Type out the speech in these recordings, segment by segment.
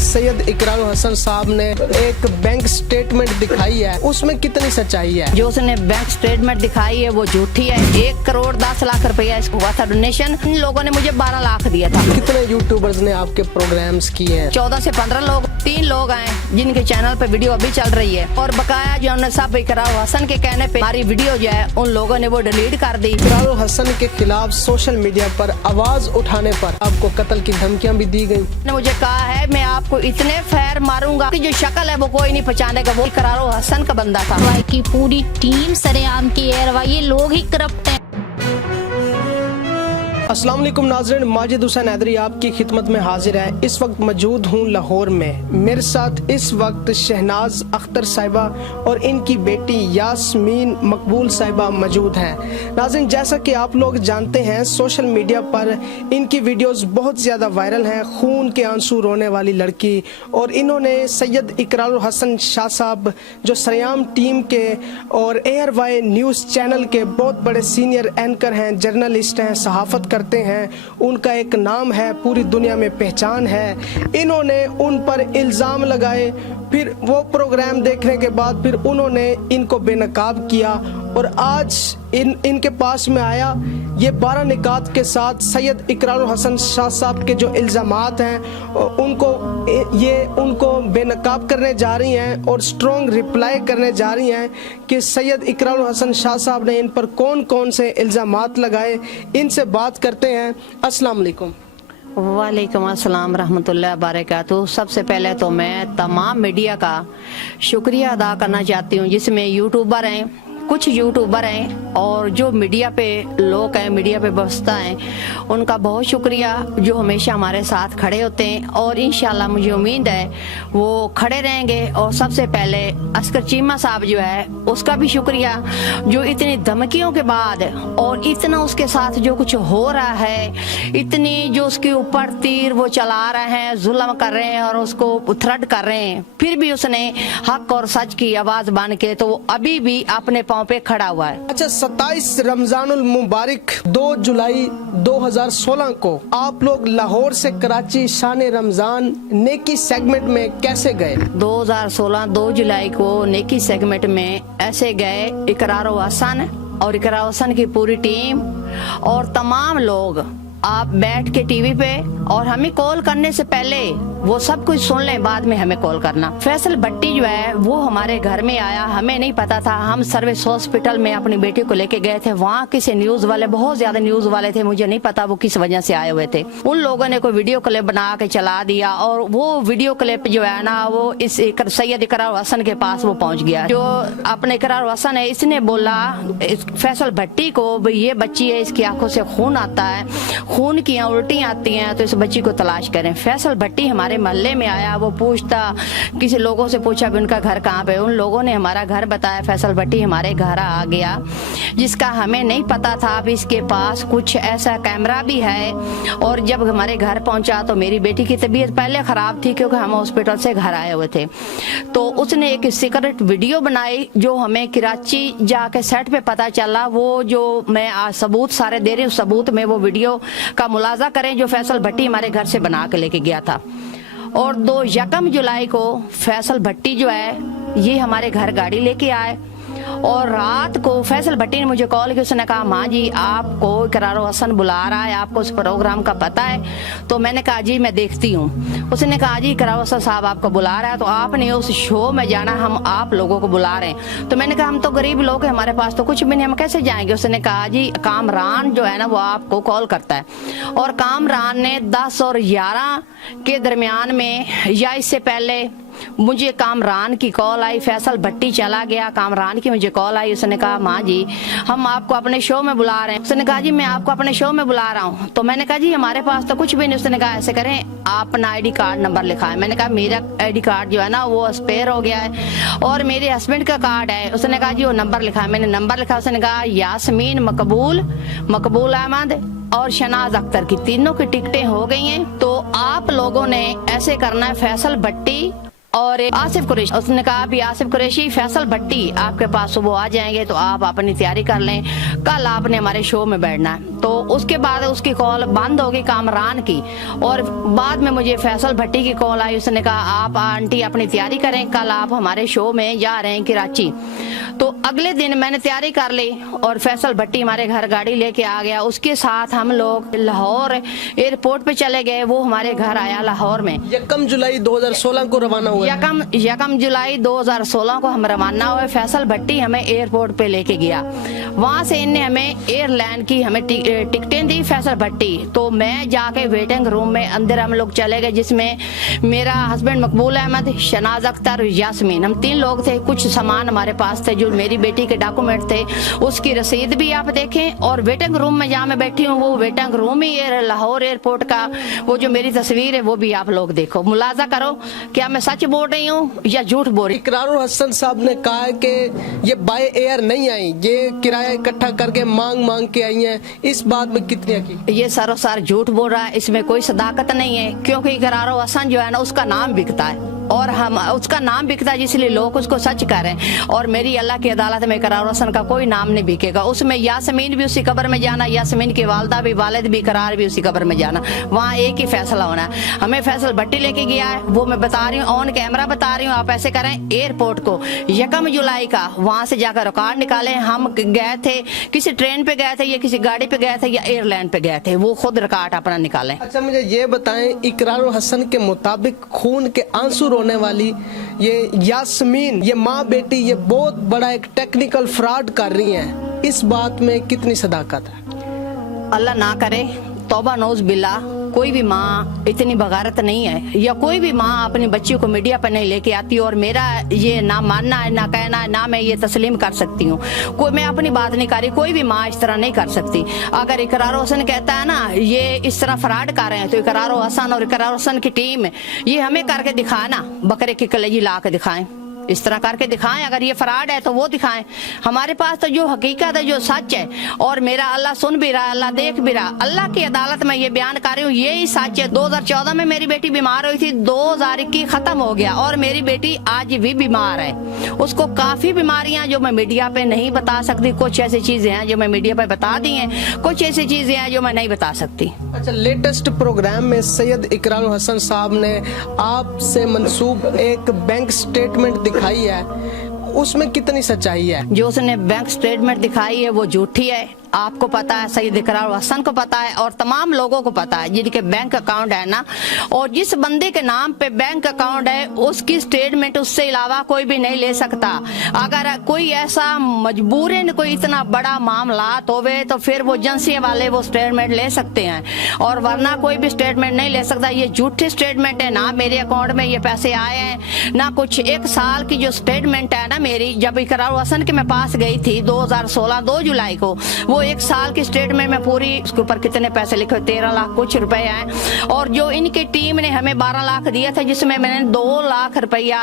सैयद इकरार हसन साहब ने एक बैंक स्टेटमेंट दिखाई है, उसमें कितनी सच्चाई है? जो उसने बैंक स्टेटमेंट दिखाई है वो झूठी है। 1,10,00,000 रुपया हुआ था डोनेशन, इन लोगों ने मुझे 12 लाख दिया था। कितने यूट्यूबर्स ने आपके प्रोग्राम्स किए हैं? 14 से 15 लोग, 3 लोग आए जिनके चैनल पे वीडियो अभी चल रही है। और बकाया जो उन्होंने सब इकरार हसन के कहने पे हमारी वीडियो जो है उन लोगों ने वो डिलीट कर दी। इकरार हसन के खिलाफ सोशल मीडिया पर आवाज उठाने पर आपको कत्ल की धमकियां भी दी गई। ने मुझे कहा है मैं आपको इतने फैर मारूंगा कि जो शक्ल है वो कोई नहीं पहचानेगा, वो इकरार हसन का बंदा था। भाई की पूरी टीम सरेआम की है, ये लोग ही करप्ट हैं। अस्सलाम वालेकुम नाज़रीन, माजिद हुसैन हैदरी आपकी खिदमत में हाजिर है। इस वक्त मौजूद हूँ लाहौर में। मेरे साथ इस वक्त शहनाज अख्तर साहिबा और इनकी बेटी यास्मीन मकबूल साहिबा मौजूद हैं। नाज़रीन, जैसा कि आप लोग जानते हैं सोशल मीडिया पर इनकी वीडियोस बहुत ज़्यादा वायरल हैं। खून के आंसू रोने वाली लड़की, और इन्होंने सैयद इकरार हसन शाह साहब जो सरेआम टीम के और ARY न्यूज़ चैनल के बहुत बड़े सीनियर एंकर हैं, जर्नलिस्ट हैं, सहाफ़त करते हैं, उनका एक नाम है, पूरी दुनिया में पहचान है। इन्होंने उन पर इल्ज़ाम लगाए, फिर वो प्रोग्राम देखने के बाद फिर उन्होंने इनको बेनकाब किया, और आज इनके पास में आया ये 12 निकात के साथ सैयद इकरार हसन शाह साहब के जो इल्ज़ामात हैं उनको बेनकाब करने जा रही हैं और स्ट्रॉन्ग रिप्लाई करने जा रही हैं कि सैयद इकरार हसन शाह साहब ने इन पर कौन कौन से इल्ज़ामात लगाए। इनसे बात करते हैं। अस्सलाम वालेकुम। वालेकुम अस्सलाम रहमतुल्लाह बरकातहू। सबसे पहले तो मैं तमाम मीडिया का शुक्रिया अदा करना चाहती हूँ, जिसमें यूट्यूबर हैं, कुछ यूट्यूबर हैं और जो मीडिया पे लोग हैं, मीडिया पे बसता हैं, उनका बहुत शुक्रिया जो हमेशा हमारे साथ खड़े होते हैं, और इंशाल्लाह मुझे उम्मीद है वो खड़े रहेंगे। और सबसे पहले अस्कर चीमा साहब जो है उसका भी शुक्रिया, जो इतनी धमकियों के बाद और इतना उसके साथ जो कुछ हो रहा है, इतनी जो उसके ऊपर तीर वो चला रहे हैं, जुल्म कर रहे हैं और उसको थ्रेट कर रहे हैं, फिर भी उसने हक और सच की आवाज बन के तो अभी भी अपने पे खड़ा हुआ है। अच्छा, 27 रमजानुल मुबारक 2 जुलाई 2016 को आप लोग लाहौर से कराची शान रमजान नेकी सेगमेंट में कैसे गए? 2016 2 जुलाई को नेकी सेगमेंट में ऐसे गए, इकरार हसन और इकरार हसन की पूरी टीम और तमाम लोग आप बैठ के टीवी पे, और हमें कॉल करने से पहले वो सब कुछ सुन लें, बाद में हमें कॉल करना। फैसल भट्टी जो है वो हमारे घर में आया, हमें नहीं पता था। हम सर्विस हॉस्पिटल में अपनी बेटी को लेके गए थे, वहाँ किसी न्यूज वाले, बहुत ज्यादा न्यूज वाले थे, मुझे नहीं पता वो किस वजह से आए हुए थे। उन लोगों ने कोई वीडियो क्लिप बना के चला दिया, और वो वीडियो क्लिप जो है ना वो इस सैयद इकरार हसन के पास वो पहुँच गया। जो अपने इकरार हसन है, इसने बोला फैसल भट्टी को, ये बच्ची है, इसकी आंखों से खून आता है, खून की उल्टी आती हैं, तो इस बच्ची को तलाश करें। फैसल भट्टी हमारे मोहल्ले में आया, वो पूछता, किसी लोगों से पूछा भी उनका घर कहाँ पे, उन लोगों ने हमारा घर बताया। फैसल भट्टी हमारे घर आ गया, जिसका हमें नहीं पता था। अब इसके पास कुछ ऐसा कैमरा भी है, और जब हमारे घर पहुंचा तो मेरी बेटी की तबीयत पहले खराब थी क्योंकि हम हॉस्पिटल से घर आए हुए थे, तो उसने एक सीक्रेट वीडियो बनाई जो हमें कराची जाके सेट पे पता चला। वो जो मैं आज सबूत सारे दे रही हूँ, सबूत में वो वीडियो का मुलाजा करें जो फैसल भट्टी हमारे घर से बना के लेके गया था। और 2 जुलाई को फैसल भट्टी जो है ये हमारे घर गाड़ी लेके आए, और रात को फैसल भट्टी ने मुझे कॉल की, उसने कहा माँ जी आपको इकरार हसन बुला रहा है, आपको उस प्रोग्राम का पता है? तो मैंने कहा जी मैं देखती हूँ। उसने कहा जी इकरार हसन साहब आपको बुला रहा है, तो आपने उस शो में जाना, हम आप लोगों को बुला रहे हैं। तो मैंने कहा हम तो गरीब लोग हैं, हमारे पास तो कुछ भी नहीं, हम कैसे जाएंगे? उसने कहा जी कामरान जो है ना वो आपको कॉल करता है, और कामरान ने 10 और 11 के दरमियान में या इससे पहले मुझे कामरान की कॉल आई। फैसल भट्टी चला गया, कामरान की मुझे कॉल आई, उसने कहा माँ जी हम आपको अपने शो में बुला रहे हैं। उसने कहा जी मैं आपको अपने शो में बुला रहा हूँ। तो मैंने कहा जी हमारे पास तो कुछ भी नहीं। उसने कहा ऐसे करें आप अपना ID कार्ड नंबर लिखाएं। मैंने कहा मेरा ID कार्ड जो है ना वो एक्सपायर हो गया है, और मेरे हस्बैंड का कार्ड है। उसने कहा जी वो नंबर लिखा। मैंने नंबर लिखा। उसने कहा यास्मीन मकबूल अहमद और शहनाज अख्तर की तीनों की टिकटें हो गई हैं, तो आप लोगों ने ऐसे करना है, फैसल भट्टी और आसिफ कुरैशी, उसने कहा भी आसिफ कुरैशी फैसल भट्टी आपके पास सुबह आ जाएंगे तो आप अपनी तैयारी कर लें, कल आपने हमारे शो में बैठना है। तो उसके बाद उसकी कॉल बंद हो गई कामरान की, और बाद में मुझे फैसल भट्टी की कॉल आई। उसने कहा आप आंटी अपनी तैयारी करें, कल आप हमारे शो में जा रहे हैं कराची। तो अगले दिन मैंने तैयारी कर ली और फैसल भट्टी हमारे घर गाड़ी लेके आ गया। उसके साथ हम लोग लाहौर एयरपोर्ट पे चले गए, वो हमारे घर आया लाहौर में। 1 जुलाई 2016 को रवाना हुआ। यकम जुलाई 2016 को हम रवाना हुए। फैसल भट्टी हमें एयरपोर्ट पे लेके गया, वहां से इनने हमें एयरलाइन की हमें टिकटें दी फैसल भट्टी। तो मैं जाके वेटिंग रूम में अंदर हम लोग चले गए, जिसमें मेरा हस्बैंड मकबूल अहमद, शनाज अख्तर, यास्मीन, हम 3 लोग थे। कुछ सामान हमारे पास थे जो मेरी बेटी के डॉक्यूमेंट थे, उसकी रसीद भी आप देखें। और वेटिंग रूम में जहाँ मैं बैठी हूँ वो वेटिंग रूम ही लाहौर एयरपोर्ट का, वो जो मेरी तस्वीर है वो भी आप लोग देखो, मुलाजा करो क्या मैं सच बोल रही हूँ या झूठ बोल रही। इकरारुल हसन साहब ने कहा है कि ये बाय एयर नहीं आई, ये किराया इकट्ठा करके मांग के आई हैं, इस बात में कितनी हकीकत? ये सरोसार झूठ बोल रहा है, इसमें कोई सदाकत नहीं है। क्योंकि इकरारुल हसन जो है ना उसका नाम बिकता है, और हम उसका नाम बिकता है इसलिए लोग उसको सच करें। और मेरी अल्लाह की अदालत में इकरारुल हसन का कोई नाम नहीं बिकेगा। उसमें यास्मीन भी उसी कब्र में जाना, यास्मीन की वालदा भी, वालिद भी, करार भी उसी कब्र में जाना, वहाँ एक ही फैसला होना है। हमें फैसल भट्टी लेके गया है, वो मैं बता रही हूँ, ऑन कैमरा बता रही हूँ। आप ऐसे करें, एयरपोर्ट को 1 जुलाई का वहाँ से जाकर रिकॉर्ड निकाले। हम गए थे, किसी ट्रेन पे गए थे या किसी गाड़ी पे गए थे या एयरलाइन पे गए थे, वो खुद रिकॉर्ड अपना निकाले। अच्छा मुझे ये बताएं, इकरारुल हसन के मुताबिक खून के आंसू रोने वाली ये यास्मीन, ये माँ बेटी, ये बहुत बड़ा एक टेक्निकल फ्रॉड कर रही हैं, इस बात में कितनी सदाकत है? अल्लाह ना करे, तौबा नौज बिल्ला, कोई भी माँ इतनी बगारत नहीं है, या कोई भी माँ अपनी बच्ची को मीडिया पर नहीं लेके आती। और मेरा ये ना मानना है, ना कहना है, ना मैं ये तस्लीम कर सकती हूँ। कोई, मैं अपनी बात नहीं कर रही, कोई भी माँ इस तरह नहीं कर सकती। अगर इकरारुल हसन कहता है ना ये इस तरह फ्रॉड कर रहे हैं, तो इकरारुल हसन और इकरारुल हसन की टीम ये हमें करके दिखाए ना, बकरे की कलेजी ला के दिखाएं, इस तरह करके दिखाएं। अगर ये फ्रॉड है तो वो दिखाएं। हमारे पास तो जो हकीकत है, जो सच है, और मेरा अल्लाह सुन भी रहा है, अल्लाह देख भी रहा, अल्लाह की अदालत में ये बयान कर रही हूँ, ये ही सच है। 2014 में मेरी बेटी बीमार हुई थी, 2021 खत्म हो गया, और मेरी बेटी आज भी बीमार है। उसको काफी बीमारियां जो मैं मीडिया पे नहीं बता सकती, कुछ ऐसी चीजें हैं जो मैं मीडिया पे बता दी हैं, कुछ ऐसी चीजें हैं जो मैं नहीं बता सकती। अच्छा, लेटेस्ट प्रोग्राम में सैयद इकरारुल हसन साहब ने आपसे मंसूब एक बैंक स्टेटमेंट दिखाई है, उसमें कितनी सच्चाई है? जो उसने बैंक स्टेटमेंट दिखाई है वो झूठी है। आपको पता है, सैयद इकरारुल हसन को पता है, और तमाम लोगों को पता है जिनके बैंक अकाउंट है ना, और जिस बंदे के नाम पे बैंक अकाउंट है उसकी स्टेटमेंट उससे अलावा कोई भी नहीं ले सकता। अगर कोई ऐसा मजबूरन कोई इतना बड़ा मामला होवे तो फिर वो एजेंसी वाले वो स्टेटमेंट ले सकते हैं, और वरना कोई भी स्टेटमेंट नहीं ले सकता। ये झूठी स्टेटमेंट है, ना मेरे अकाउंट में ये पैसे आए हैं ना कुछ। 1 साल की जो स्टेटमेंट है ना मेरी, जब इकरारुल हसन के मैं पास गई थी 2016 2 जुलाई को, वो 1 साल की स्टेटमेंट में पूरी, उसके ऊपर कितने पैसे लिखे, 13 लाख कुछ रुपए हैं। और जो इनकी टीम ने हमें 12 लाख दिए थे, जिसमें मैंने 2 लाख रुपया,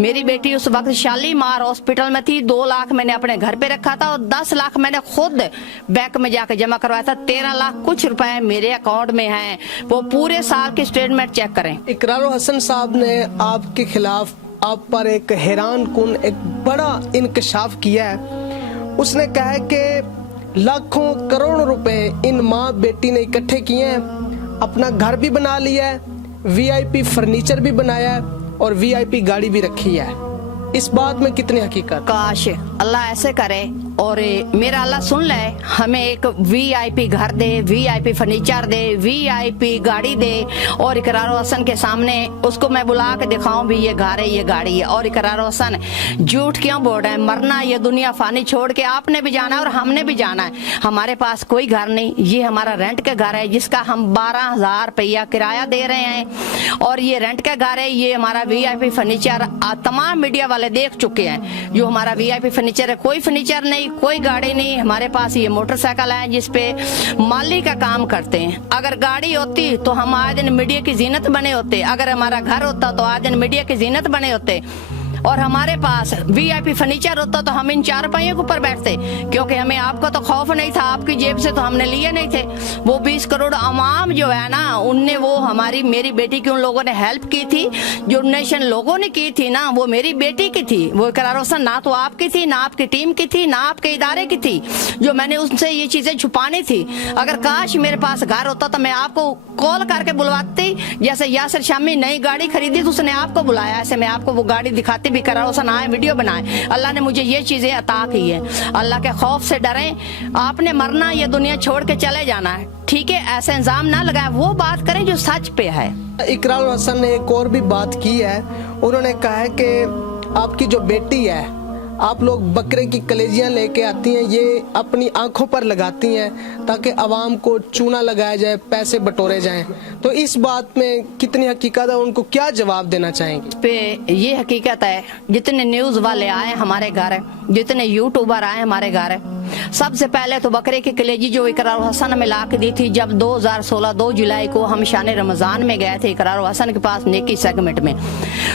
मेरी बेटी उस वक्त शालीमार हॉस्पिटल में थी, 2 लाख मैंने अपने घर पे रखा था, और 10 लाख मैंने खुद बैंक में जाकर जमा करवाया था। 13 लाख कुछ रुपए मेरे अकाउंट में हैं। वो पूरे साल की स्टेटमेंट चेक करें। इकरारुल हसन साहब ने आपके खिलाफ, आप पर एक हैरान कुन एक बड़ा इंकशाफ किया है। उसने कहा है कि लाखों करोड़ों रुपए इन माँ बेटी ने इकट्ठे किए हैं, अपना घर भी बना लिया है, वीआईपी फर्नीचर भी बनाया है, और वीआईपी गाड़ी भी रखी है, इस बात में कितनी हकीकत? काश अल्लाह ऐसे करे और मेरा अल्लाह सुन ले, हमें एक वीआईपी घर दे, वीआईपी फर्नीचर दे, वीआईपी गाड़ी दे, और इकरारुल हसन के सामने उसको मैं बुला के दिखाऊं भी ये घर है, ये गाड़ी है। और इकरारुल हसन झूठ क्यों बोल रहा है? मरना ये दुनिया फानी छोड़ के आपने भी जाना है और हमने भी जाना है। हमारे पास कोई घर नहीं, ये हमारा रेंट का घर है जिसका हम 12,000 रुपया किराया दे रहे हैं, और ये रेंट का घर है। ये हमारा वीआईपी फर्नीचर तमाम मीडिया वाले देख चुके हैं, जो हमारा वीआईपी फर्नीचर है। कोई फर्नीचर नहीं, कोई गाड़ी नहीं, हमारे पास ये मोटरसाइकिल है जिसपे माली का काम करते हैं। अगर गाड़ी होती तो हम आए दिन मीडिया की जीनत बने होते, अगर हमारा घर होता तो आए दिन मीडिया की जीनत बने होते। और हमारे पास VIP फर्नीचर होता तो हम इन 4 पहियों के ऊपर बैठते, क्योंकि हमें आपका तो खौफ नहीं था, आपकी जेब से तो हमने लिए नहीं थे। वो 20 करोड़ अवाम जो है ना, उनने वो हमारी मेरी बेटी की उन लोगों ने हेल्प की थी। जो डोनेशन लोगों ने की थी ना, वो मेरी बेटी की थी। वो इकरार हुसैन ना तो आपकी थी, ना आपकी टीम की थी, ना आपके इदारे की थी, जो मैंने उनसे ये चीजें छुपानी थी। अगर काश मेरे पास घर होता तो मैं आपको कॉल करके बुलवाती। जैसे यासिर शामी नई गाड़ी खरीदी तो उसने आपको बुलाया, ऐसे मैं आपको वो गाड़ी दिखाती भी, इकरार हुसैन आए वीडियो बनाए। अल्लाह ने मुझे ये चीजें अता की है। अल्लाह के खौफ से डरें। आपने मरना, ये दुनिया छोड़ के चले जाना है, ठीक है? ऐसे इंजाम ना लगाए, वो बात करें जो सच पे है। इकरार हुसैन ने एक और भी बात की है। उन्होंने कहा है कि आपकी जो बेटी है, आप लोग बकरे की कलेजियां लेके आती हैं, ये अपनी आंखों पर लगाती हैं ताकि आवाम को चूना लगाया जाए, पैसे बटोरे जाएं। तो इस बात में कितनी हकीकत है, उनको क्या जवाब देना चाहेंगे? पे ये हकीकत है, जितने न्यूज वाले आए हमारे घर, जितने यूट्यूबर आए हमारे घर, सबसे पहले तो बकरे की कलेजी जो इकरार हुसैन में ला के दी थी, जब 2016 2 जुलाई को हम शान रमजान में गए थे इकरार हुसैन के पास नेकी सेगमेंट में,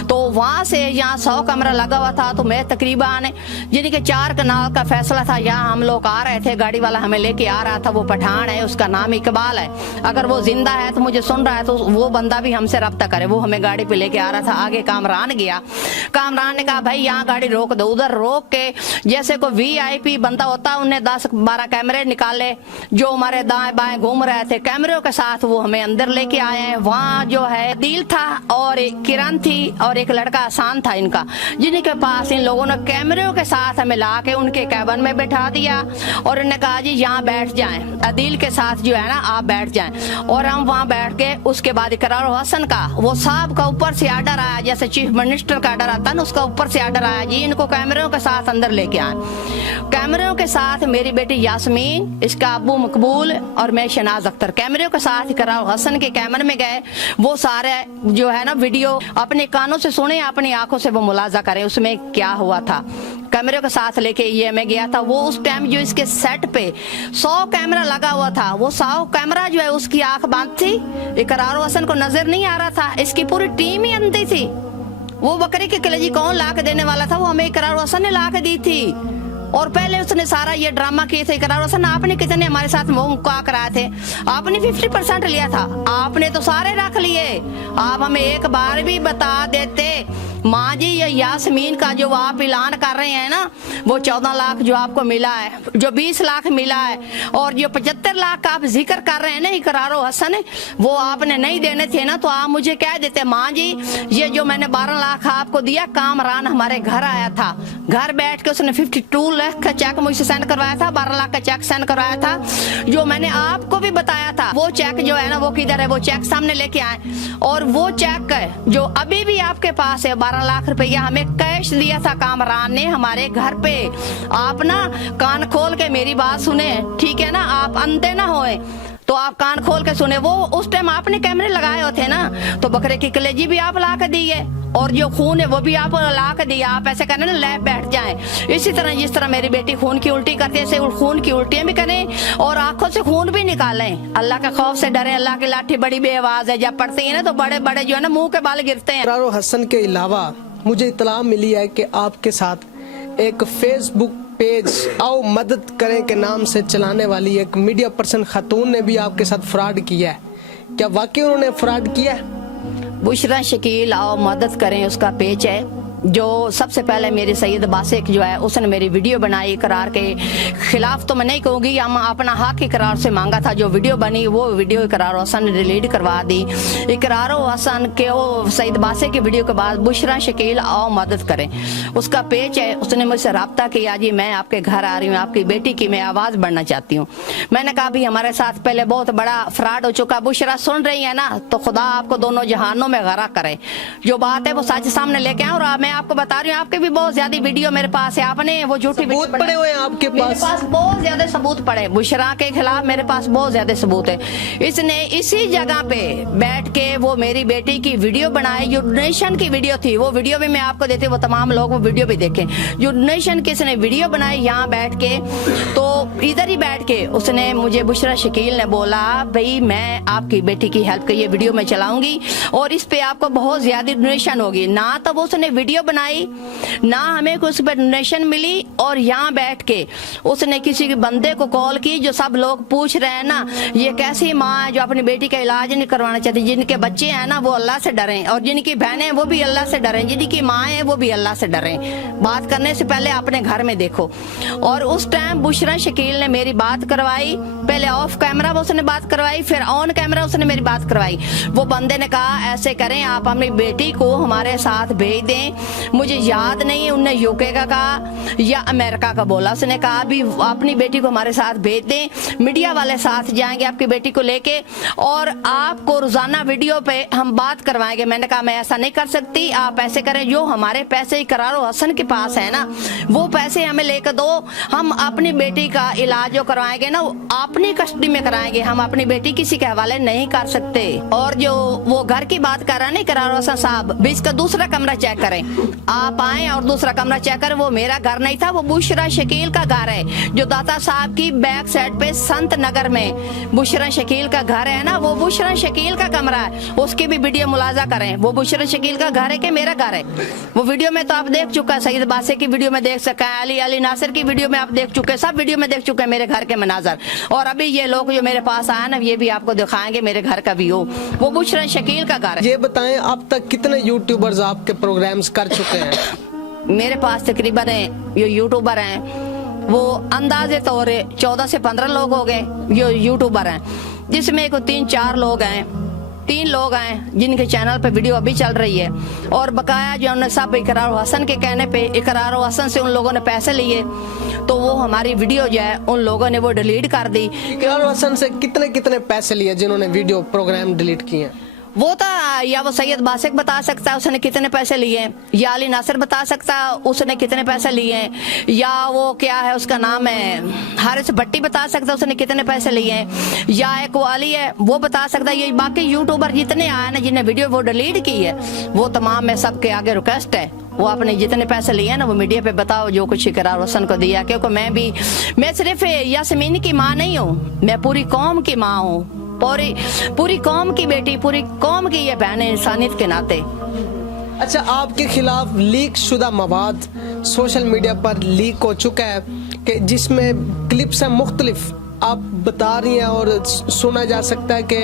तो वहां से यहाँ 100 कैमरा लगा हुआ था। तो मैं तकरीबन यानी कि 4 कनाल का फैसला था, यहाँ हम लोग आ रहे थे, गाड़ी वाला हमें लेके आ रहा था, वो पठान है, उसका नाम इकबाल है। अगर वो जिंदा है तो मुझे सुन रहा है तो वो बंदा भी हमसे रब्ता करे। वो हमें गाड़ी पे लेके आ रहा था। आगे कामरान गया, कामरान ने कहा भाई यहाँ गाड़ी रोक दो। उधर रोक के जैसे कोई VIP बंदा होता, उन्हें 10-12 कैमरे निकाले जो हमारे दाएं बाएं घूम रहे थे, कैमरों के साथ वो हमें अंदर लेके आए हैं। वहाँ जो है दिल था और एक किरण थी और एक लड़का आसान था इनका, जिनके पास इन लोगों ने कैमरों के साथ हमें ला के उनके कैबिन में बैठा दिया और उन्होंने कहा जी यहाँ बैठ जाएं, अदील के साथ जो है ना आप बैठ जाएं। और हम वहाँ बैठ के उसके बाद इकरार हुसैन का वो साहब का ऊपर से आर्डर आया, जैसे चीफ मिनिस्टर का आर्डर आता है ना, उसका ऊपर से आर्डर आया जी इनको कैमरों के साथ अंदर लेके आए। कैमरों के साथ मेरी बेटी यास्मीन, इसका अबू मकबूल और मैं शहनाज अख्तर कैमरों के साथ इकरार हुसैन के कैमरे में गए। वो सारे जो है ना वीडियो अपने कानों से सुने, अपनी आंखों से वो मुलाजा करें उसमें क्या हुआ था। कैमरे के साथ लेके ये मैं गया था। वो उस टाइम जो इसके सेट पे 100 कैमरा लगा हुआ था, वो 100 कैमरा जो है उसकी आंख बंद थी, इकरार हुसैन को नजर नहीं आ रहा था, इसकी पूरी टीम ही अंधी थी। वो बकरी की कलेजी कौन ला के देने वाला था, वो हमें इकरार हुसैन ने ला के दी थी। और पहले उसने सारा ये ड्रामा किए थे। इकरार हुसैन आपने कितने हमारे साथ मुक्का कराए थे? आपने 50% लिया था, आपने तो सारे रख लिए। आप हमें एक बार भी बता देते माँ जी, ये यास्मीन का जो आप ऐलान कर रहे हैं ना, वो 14 लाख जो आपको मिला है, जो 20 लाख मिला है, और जो 75 लाख का आप जिक्र कर रहे हैं ना इकरार हुसैन, वो आपने नहीं देने थे ना, तो आप मुझे कह देते माँ जी ये जो मैंने 12 लाख आपको दिया, कामरान हमारे घर आया था, घर बैठ के उसने 52 लाख का चेक मुझसे सेंड करवाया था, 12 लाख का चेक सेंड करवाया था, जो मैंने आपको भी बताया था। वो चेक जो है ना, वो किधर है? वो चेक सामने लेके आए। और वो चेक जो अभी भी आपके पास है, 12 लाख रुपया हमें कैश दिया था कामरान ने हमारे घर पे। आप ना कान खोल के मेरी बात सुने, ठीक है ना? आप अंधे ना होए, तो आप कान खोल के सुने। वो उस टाइम आपने कैमरे लगाए होते ना, तो बकरे की कलेजी भी आप ला के दी है, और जो खून है वो भी आप ला के दिया। आप ऐसे करने ना लैब बैठ जाएं। इसी तरह जिस तरह मेरी बेटी खून की उल्टी करती है, ऐसे खून की उल्टियां भी करें और आंखों से खून भी निकालें। अल्लाह के खौफ से डरें। अल्लाह की लाठी बड़ी बेआवाज है, जब पड़ती है ना तो बड़े बड़े जो है ना मुंह के बाल गिरते हैं। इकरार हुसैन के अलावा मुझे इत्तला मिली है कि आपके साथ एक फेसबुक पेज आओ मदद करें के नाम से चलाने वाली एक मीडिया पर्सन खातून ने भी आपके साथ फ्रॉड किया है। क्या वाकई उन्होंने फ्रॉड किया है? बुशरा शकील आओ मदद करें उसका पेज है, जो सबसे पहले मेरे सैयद बासिक जो है उसने मेरी वीडियो बनाई। इकरार के खिलाफ तो मैं नहीं कहूँगी, हम अपना हक इकरार से मांगा था। जो वीडियो बनी वो वीडियो इकरार हुसैन ने डिलीट करवा दी। इकरार हुसैन के वो सैयद बासिक की वीडियो के बाद बुशरा शकील आओ मदद करें उसका पेज है। उसने मुझसे रब्ता किया, जी मैं आपके घर आ रही हूँ, आपकी बेटी की मैं आवाज़ बढ़ना चाहती हूँ। मैंने कहा भी हमारे साथ पहले बहुत बड़ा फ्रॉड हो चुका, बुशरा सुन रही है ना, तो खुदा आपको दोनों जहानों में गरक करे। जो बात है वो सच सामने लेके आए। और मैं आपको बता रही हूँ, आपके भी बहुत ज्यादा वीडियो मेरे पास है, आपने वो झूठी सबूत पड़े हुए हैं आपके पास? मेरे पास बहुत ज्यादा सबूत पड़े बुशरा के खिलाफ, मेरे पास बहुत ज्यादा सबूत है। इसने इसी जगह पे बैठ के वो मेरी बेटी की वीडियो बनाई, जो डोनेशन की वीडियो थी। वो वीडियो भी मैं आपको देती हूँ, वो तमाम लोग वो वीडियो भी देखें। जो डोनेशन की इसने वीडियो बनाई यहाँ बैठ के, तो इधर ही बैठ के उसने मुझे बुशरा शकील ने बोला भाई मैं आपकी बेटी की हेल्प के ये वीडियो में चलाऊंगी और इस पे आपको बहुत ज्यादा डोनेशन होगी। ना तो वो उसने वीडियो बनाई, ना हमें कुछ पर डोनेशन मिली, और यहाँ बैठ के उसने किसी के बंदे को कॉल की, जो सब लोग पूछ रहे हैं ना ये कैसी माँ है जो अपनी बेटी का इलाज नहीं करवाना चाहती, जिनके बच्चे हैं ना वो अल्लाह से डरें, और जिनकी बहनें हैं वो भी अल्लाह से डरें, जिनकी माँ है वो भी अल्लाह से डरें। बात करने से पहले अपने घर में देखो। और उस टाइम बुशरा शकील ने मेरी बात करवाई, पहले ऑफ कैमरा उसने बात करवाई, फिर ऑन कैमरा उसने मेरी बात करवाई। वो बंदे ने कहा ऐसे करें आप अपनी बेटी को हमारे साथ भेज दें, मुझे याद नहीं है उनने यूके का कहा या अमेरिका का बोला, उसने कहा अभी अपनी बेटी को हमारे साथ भेज दें, मीडिया वाले साथ जाएंगे आपकी बेटी को लेके और आपको रोजाना वीडियो पे हम बात करवाएंगे। मैंने कहा मैं ऐसा नहीं कर सकती, आप ऐसे करें जो हमारे पैसे इकरार हसन के पास है ना वो पैसे हमें लेकर दो, हम अपनी बेटी का इलाज जो करवाएंगे ना अपनी कस्टडी में कराएंगे, हम अपनी बेटी किसी के हवाले नहीं कर सकते। और जो वो घर की बात कर रहा है ना इकरार हसन साहब, भी इसका दूसरा कमरा चेक करें, आप आए और दूसरा कमरा चेक करें, वो मेरा घर नहीं था, वो बुशरा शकील का घर है जो दाता साहब की बैक साइड पे संत नगर में बुशरा शकील का घर है ना, वो बुशरा शकील का कमरा है, उसकी भी वीडियो मुलाजा करें, वो बुशरा शकील का घर है कि मेरा घर है। वो वीडियो में तो आप देख चुका है, सईद बासे की वीडियो में देख सका है, अली नासिर की वीडियो में आप देख चुके हैं, सब वीडियो में देख चुके हैं मेरे घर के मनाजर। और अभी ये लोग जो मेरे पास आए ना ये भी आपको दिखाएंगे मेरे घर का व्यू, वो बुशरा शकील का घर है। ये बताएं अब तक कितने यूट्यूबर्स आपके प्रोग्राम्स कर चुके हैं? मेरे पास तकरीबन ये यूट्यूबर हैं वो अंदाजे तौर 14 से 15 लोग हो गए जो यूट्यूबर हैं, जिसमें को 3-4 लोग हैं, 3 लोग हैं जिनके चैनल पे वीडियो अभी चल रही है। और बकाया जो उन्होंने सब इकरार हसन के कहने पे इकरार हसन से उन लोगों ने पैसे लिए, तो वो हमारी वीडियो जो है उन लोगों ने वो डिलीट कर दी। इकरार हसन से कितने कितने पैसे लिए जिन्होंने वीडियो प्रोग्राम डिलीट किए? वो था या वो सैयद बासिक बता सकता है उसने कितने पैसे लिए, या अली नासिर बता सकता है उसने कितने पैसे लिए, या वो क्या है उसका नाम है हारिस भट्टी बता सकता है उसने कितने पैसे लिए, या एक वो अली है वो बता सकता है। ये बाकी यूट्यूबर जितने आए ना जिन्हें वीडियो वो डिलीट की है वो तमाम में सबके आगे रिक्वेस्ट है वो अपने जितने पैसे लिए ना वो मीडिया पे बताओ जो कुछ इकरार हसन को दिया, क्योंकि मैं सिर्फ यास्मीन की माँ नहीं हूँ, मैं पूरी कौम की माँ हूँ, पूरी कौम की बेटी, पूरी कौम की ये बहन है इंसानियत के नाते। अच्छा, आपके खिलाफ लीक शुदा मवाद सोशल मीडिया पर लीक हो चुका है कि जिसमें क्लिप्स हैं मुख्तलिफ आप बता रही हैं और सुना जा सकता है कि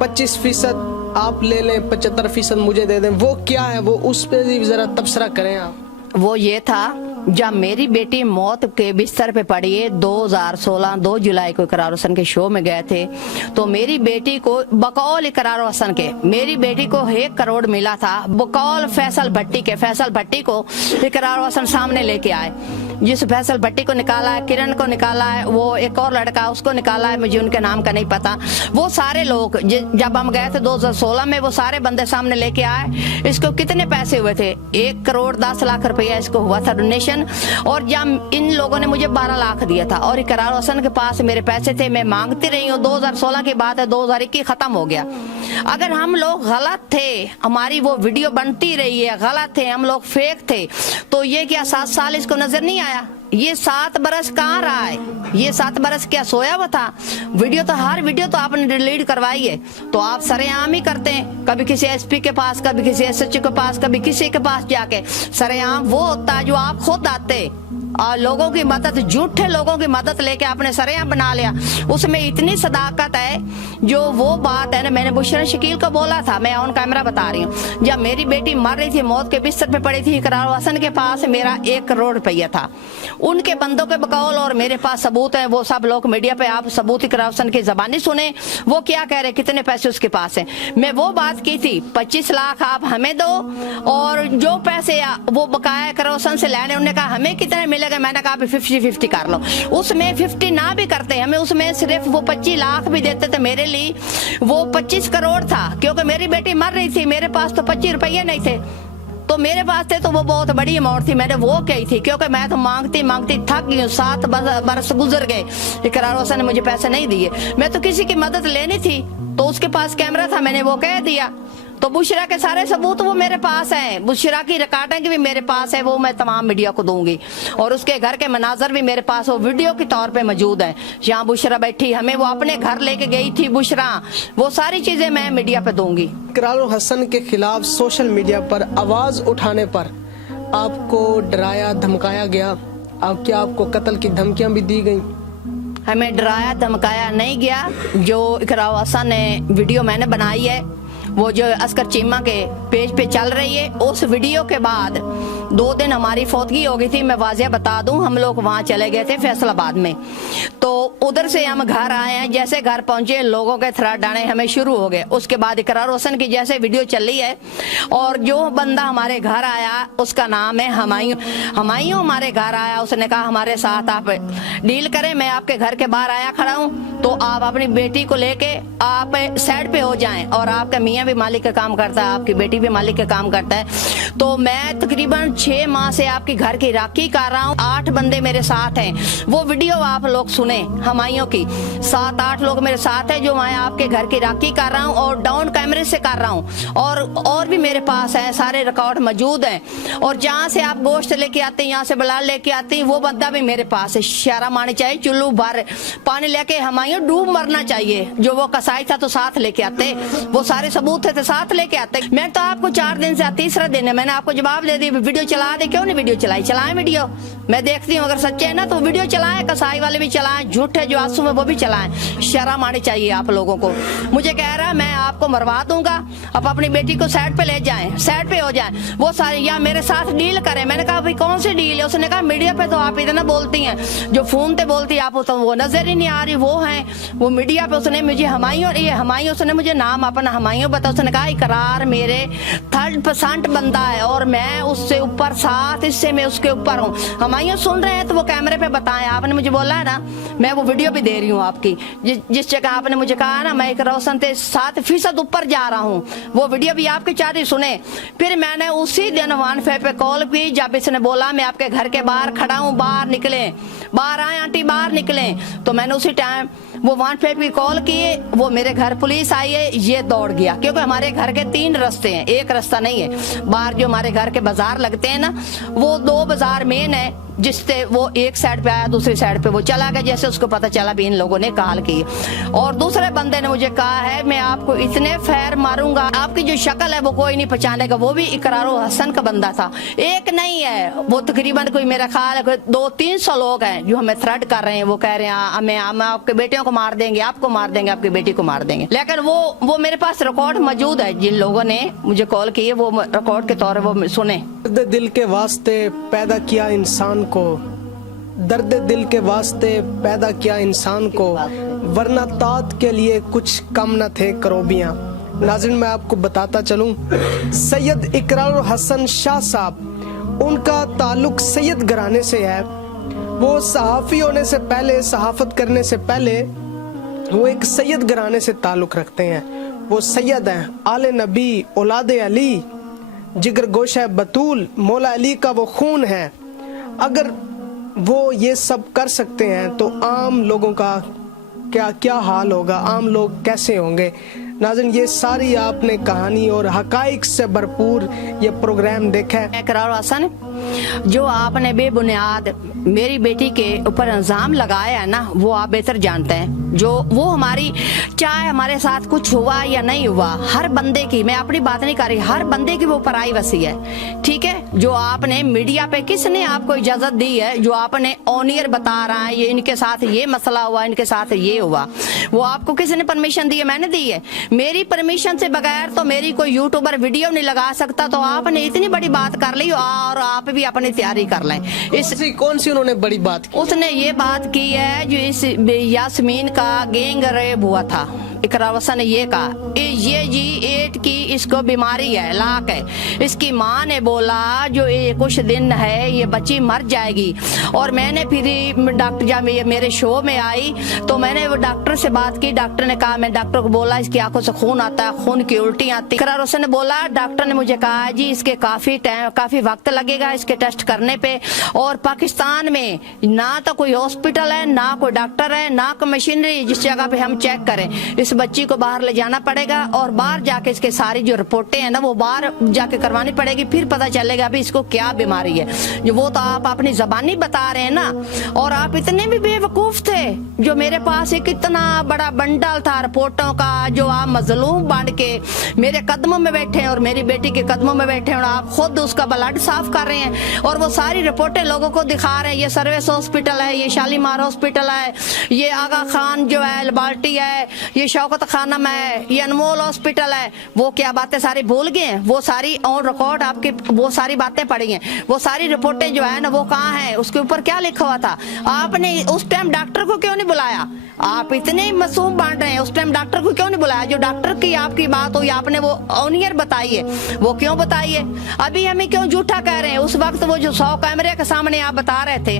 25% आप ले लें 75% मुझे दे दें, वो क्या है वो उस पर भी जरा तबसरा करें आप। वो ये था जब मेरी बेटी मौत के बिस्तर पे पड़ी है 2016 2 जुलाई को इकरार हसन के शो में गए थे, तो मेरी बेटी को बकौल इकरार हसन के मेरी बेटी को 1 करोड़ मिला था, बकौल फैसल भट्टी को इकरार हसन सामने लेके आए, जिस फैसल भट्टी को निकाला है, किरण को निकाला है, वो एक और लड़का उसको निकाला है, मुझे उनके नाम का नहीं पता, वो सारे लोग जब हम गए थे 2016 में वो सारे बंदे सामने लेके आए। इसको कितने पैसे हुए थे? 1 करोड़ 10 लाख रुपया इसको हुआ था डोनेशन, और जब इन लोगों ने मुझे 12 लाख दिया था और इकरार हसन के पास मेरे पैसे थे, मैं मांगती रही हूँ। 2016 की बात है, 2021 खत्म हो गया। अगर हम लोग गलत थे, हमारी वो वीडियो बनती रही है, गलत थे, हम लोग फेक थे, तो ये क्या 7 साल इसको नजर नहीं आया? ये 7 बरस कहाँ रहा है? ये 7 बरस क्या सोया हुआ था? वीडियो तो हर वीडियो तो आपने डिलीट करवाई है, तो आप सरेआम ही करते हैं, कभी किसी एसपी के पास, कभी किसी एसएचओ के पास, कभी किसी के पास जाके। सरेआम वो होता है जो आप खुद आते और लोगों की मदद, झूठे लोगों की मदद लेके आपने सरेआम बना लिया। उसमें इतनी सदाकत है, जो वो बात है ना मैंने बुशरा शकील को बोला था, मैं ऑन कैमरा बता रही हूँ, जब मेरी बेटी मर रही थी, मौत के बिस्तर पे पड़ी थी, इकरार हसन के पास मेरा 1 करोड़ रुपया था, उनके बंदों के बकौल, और मेरे पास सबूत है, वो सब लोग मीडिया पे आप सबूत इकरार हसन की जबानी सुने, वो क्या कह रहे, कितने पैसे उसके पास है। मैं वो बात की थी 25 लाख आप हमें दो, और जो पैसे वो बकाया इकरार हसन से लेने, उन्होंने कहा हमें कितने मिलेगा, मैंने कहा 50-50 कर लो। उसमें 50 ना भी करते, हमें उसमें सिर्फ वो 25 लाख भी देते थे, मेरे लिए वो 25 करोड़ था, क्योंकि मेरी बेटी मर रही थी, मेरे पास तो 25 रुपये नहीं थे, तो मेरे पास थे तो वो बहुत बड़ी अमाउंट थी, मैंने वो कही थी, क्योंकि मैं तो मांगती थक गई हूँ, 7 बरस गुजर गए, इकरार हसन ने मुझे पैसे नहीं दिए, मैं तो किसी की मदद लेनी थी, तो उसके पास कैमरा था, मैंने वो कह दिया। तो बुशरा के सारे सबूत वो मेरे पास हैं, बुशरा की रिकॉर्डिंग भी मेरे पास है, वो मैं तमाम मीडिया को दूंगी, और उसके घर के मनाजर भी मेरे पास वो वीडियो के तौर पे मौजूद है, जहाँ बुशरा बैठी, हमें वो अपने घर लेके गई थी बुशरा, वो सारी चीजें मैं मीडिया पे दूंगी। इकरार हसन के खिलाफ सोशल मीडिया पर आवाज उठाने पर آپ کو ڈرایا دھمکایا گیا؟ کیا آپ کو قتل کی دھمکیاں بھی دی گئیں؟ ہمیں ڈرایا دھمکایا نہیں گیا. جو اقرا حسن نے ویڈیو میں نے بنائی ہے وہ جو عسکر چیمہ کے پیج پہ چل رہی ہے، اس ویڈیو کے بعد 2 دن ہماری فوتگی ہو گئی تھی. میں واضح بتا دوں، ہم لوگ وہاں چلے گئے تھے فیصل آباد میں، تو ادھر سے ہم گھر آئے ہیں. جیسے گھر پہنچے لوگوں کے تھراٹ ڈالنے ہمیں شروع ہو گئے. اس کے بعد اقرار حسن کی جیسے ویڈیو چل رہی ہے، اور جو بندہ ہمارے گھر آیا اس کا نام ہے ہمایوں ہمارے گھر آیا. اس نے کہا ہمارے ساتھ آپ ڈیل کریں، میں آپ کے گھر کے باہر آیا کھڑا ہوں، تو آپ اپنی بیٹی کو لے کے آپ سائڈ پہ ہو جائیں. اور آپ کا میاں بھی مالک کا کام کرتا ہے، آپ کی بیٹی بھی مالک کا کام کرتا ہے. تو میں تقریباً 6 ماہ سے آپ کے گھر کی راکھی کر رہا ہوں. 8 بندے میرے ساتھ ہیں. وہ ویڈیو آپ لوگ سنیں ہمایوں کی. 7-8 لوگ میرے ساتھ ہیں جو میں آپ کے گھر کی راکھی کر رہا ہوں اور ڈاؤن کیمرے سے کر رہا ہوں. اور بھی میرے پاس ہیں، سارے ریکارڈ موجود ہیں. اور جہاں سے آپ گوشت لے کے آتے ہیں، یہاں سے بلال لے کے آتے ہیں، وہ بندہ بھی میرے پاس ہے. شرم آنی چاہیے. چلو بھر پانی لے کے ہمایوں ڈوب مرنا چاہیے. جو وہ کسائی تھا تو ساتھ لے کے آتے، وہ سارے ثبوت تھے تو ساتھ لے کے آتے. میں تو آپ کو 4 دن سے 3را دن ہے، میں نے آپ کو جواب دے دی ویڈیو چلا دے. کیوں نہیں ویڈیو چلائی؟ چلائیں ویڈیو، میں دیکھتی ہوں اگر سچے ہیں نا تو ویڈیو چلائیں. کسائی والے بھی چلائیں، جھوٹے جو آنسو میں وہ بھی چلائیں. شرم آنی چاہیے آپ لوگوں کو. مجھے کہہ رہا میں آپ کو مروا دوں گا، آپ اپنی بیٹی کو سائڈ پہ لے جائیں، سائڈ پہ ہو جائیں. وہ سارے یا میرے ساتھ ڈیل کریں. میں نے کہا بھائی کون سی ڈیل ہے؟ اس نے کہا میڈیا پہ تو آپ اتنا بولتی ہیں، جو فون پہ بولتی آپ تو وہ نظر ہی نہیں آ رہی، وہ ہیں وہ میڈیا پہ. اس نے مجھے ہمایوں اس نے مجھے نام اپنا ہمایوں بتا. اس نے کہا اقرار میرے 3rd% بندہ ہے اور میں اس سے اوپر 7 حصے میں اس کے اوپر ہوں. ہمایوں سن رہے ہیں تو وہ کیمرے پہ بتائیں. آپ نے مجھے بولا ہے نا، میں وہ ویڈیو بھی دے رہی ہوں آپ کی. جس جگہ آپ نے مجھے کہا نا میں اقرار حسن سے 7% اوپر جا رہا ہوں، وہ ویڈیو بھی آپ کی چاری سنیں. پھر میں نے اسی دن 15 پہ کال کی جب اس نے بولا میں آپ کے گھر کے باہر کھڑا ہوں، باہر نکلیں، باہر آئیں آنٹی باہر نکلیں. تو میں نے اسی ٹائم وہ 15 پہ کال کی. وہ میرے گھر پولیس آئی ہے، یہ دوڑ گیا کیونکہ ہمارے گھر کے 3 رستے ہیں، ایک رستہ نہیں ہے. باہر جو ہمارے گھر کے بازار لگتے ہیں نا، وہ 2 بازار مین ہے، جس سے وہ ایک سائڈ پہ آیا دوسری سائڈ پہ وہ چلا گیا. جیسے اس کو پتا چلا بھی ان لوگوں نے کال کی. اور دوسرے بندے نے مجھے کہا ہے میں آپ کو اتنے فیر ماروں گا، آپ کی جو شکل ہے وہ کوئی نہیں پہچانے گا. وہ بھی اقرار حسن کا بندہ تھا، ایک نہیں ہے. وہ تقریباً کوئی میرا خیال ہے 200-300 لوگ ہیں جو ہمیں تھریٹ کر رہے ہیں. وہ کہہ رہے ہیں ہم آپ کے بیٹیوں کو مار دیں گے، آپ کو مار دیں گے، آپ کی بیٹی کو مار دیں گے. لیکن وہ میرے پاس ریکارڈ موجود ہے. جن لوگوں نے مجھے کال کی ہے وہ ریکارڈ کے طور پر وہ سنیں. درد دل کے واسطے پیدا کیا انسان کو، درد دل کے واسطے پیدا کیا انسان کو، ورنہ طاعت کے لیے کچھ کم نہ تھے کروبیاں. ناظرین میں آپ کو بتاتا چلوں، سید اقرار حسن شاہ صاحب، ان کا تعلق سید گھرانے سے ہے. وہ صحافی ہونے سے پہلے، صحافت کرنے سے پہلے وہ ایک سید گھرانے سے تعلق رکھتے ہیں. وہ سید ہیں، آل نبی، اولاد علی، جگر گوشہ بطول، مولا علی کا وہ خون ہے. اگر وہ یہ سب کر سکتے ہیں تو عام لوگوں کا کیا حال ہوگا، عام لوگ کیسے ہوں گے. ناظرین یہ ساری آپ نے کہانی اور حقائق سے بھرپور یہ پروگرام دیکھا ہے. اقرار حسن جو آپ نے بے بنیاد میری بیٹی کے اوپر الزام لگایا ہے نا، وہ آپ بہتر جانتے ہیں. جو وہ ہماری چاہے ہمارے ساتھ کچھ ہوا یا نہیں ہوا، ہر بندے کی، میں اپنی بات نہیں کر رہی، ہر بندے کی وہ پرائیویسی ہے. ٹھیک ہے، جو آپ نے میڈیا پہ کس نے آپ کو اجازت دی ہے، جو آپ نے آن ایئر بتا رہا ہے یہ ان کے ساتھ یہ مسئلہ ہوا، ان کے ساتھ یہ ہوا، وہ آپ کو کس نے پرمیشن دی ہے؟ میں نے دی ہے. میری پرمیشن سے بغیر تو میری کوئی یوٹیوبر ویڈیو نہیں لگا سکتا. تو آپ نے اتنی بڑی بات کر لی اور آپ بھی اپنی تیاری کر لیں. کون سی انہوں نے بڑی بات کی؟ اس نے یہ بات کی ہے جو اس یاسمین کا گینگ ریپ ہوا تھا. اقرار حسن نے یہ کہا یہ G8 کی اس کو بیماری ہے، لاک ہے. اس کی ماں نے بولا جو یہ کچھ دن ہے یہ بچی مر جائے گی. اور میں نے پھر ڈاکٹر جب میرے شو میں آئی تو میں نے وہ ڈاکٹر سے بات کی. ڈاکٹر نے کہا، میں ڈاکٹر کو بولا اس کی آنکھوں سے خون آتا ہے، خون کی الٹی آتی. اقرار حسن نے بولا ڈاکٹر نے مجھے کہا جی اس کے کافی وقت لگے گا اس کے ٹیسٹ کرنے پہ. اور پاکستان میں نہ تو کوئی ہاسپٹل ہے، نہ کوئی ڈاکٹر ہے، نہ کوئی مشینری جس جگہ پہ ہم چیک کریں. इस बच्ची को बाहर ले जाना पड़ेगा और बाहर जाके इसके सारी जो रिपोर्टें हैं ना वो बाहर जाके करवानी पड़ेगी, फिर पता चलेगा अभी इसको क्या बीमारी है। जो वो तो आप अपनी जबानी बता रहे हैं ना, और आप इतने भी बेवकूफ थे जो मेरे पास एक इतना बड़ा बंडल था रिपोर्टों का, जो आप मजलूम बन के मेरे कदमों में बैठे हैं और मेरी बेटी के कदमों में बैठे हैं और आप खुद उसका ब्लड साफ कर रहे हैं और वो सारी रिपोर्टें लोगों को दिखा रहे हैं। ये सर्विस हॉस्पिटल है, ये शालीमार हॉस्पिटल है, ये आगा खान जो है लेबॉर्ट्री है, ये शौकत खानम है, ये अनमोल हॉस्पिटल है। वो क्या बातें सारी भूल गए हैं? वो सारी ऑन रिकॉर्ड आपकी वो सारी बातें पड़ी हैं, वो सारी रिपोर्टें जो है ना वो कहाँ है, उसके ऊपर क्या लिखा हुआ था? आपने उस टाइम डॉक्टर को क्यों नहीं बुलाया? आप इतने मासूम बांट रहे हैं, उस टाइम डॉक्टर को क्यों नहीं बुलाया? जो डॉक्टर की आपकी बात हुई आपने वो ऑनियर बताई है, वो क्यों बताई है? अभी हमें क्यों झूठा कह रहे हैं? उस वक्त वो जो 100 कैमरे के सामने आप बता रहे थे,